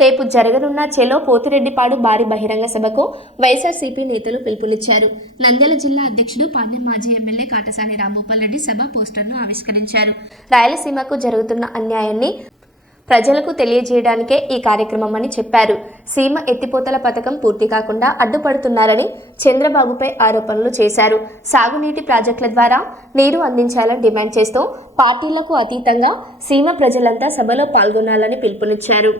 రేపు జరగనున్న చెలో పోతిరెడ్డిపాడు భారీ బహిరంగ సభకు వైఎస్ఆర్సీపీ నేతలు పిలుపునిచ్చారు. నంద్యాల జిల్లా అధ్యక్షుడు పాణ్యం మాజీ ఎమ్మెల్యే కాటసాని రాంభూపాల్ రెడ్డి సభ పోస్టర్ను ఆవిష్కరించారు. రాయలసీమకు జరుగుతున్న అన్యాయాన్ని ప్రజలకు తెలియజేయడానికే ఈ కార్యక్రమమని చెప్పారు. సీమ ఎత్తిపోతల పథకం పూర్తి కాకుండా అడ్డుపడుతున్నారని చంద్రబాబుపై ఆరోపణలు చేశారు. సాగునీటి ప్రాజెక్టుల ద్వారా నీరు అందించాలని డిమాండ్ చేస్తూ పార్టీలకు అతీతంగా సీమ ప్రజలంతా సభలో పాల్గొనాలని పిలుపునిచ్చారు.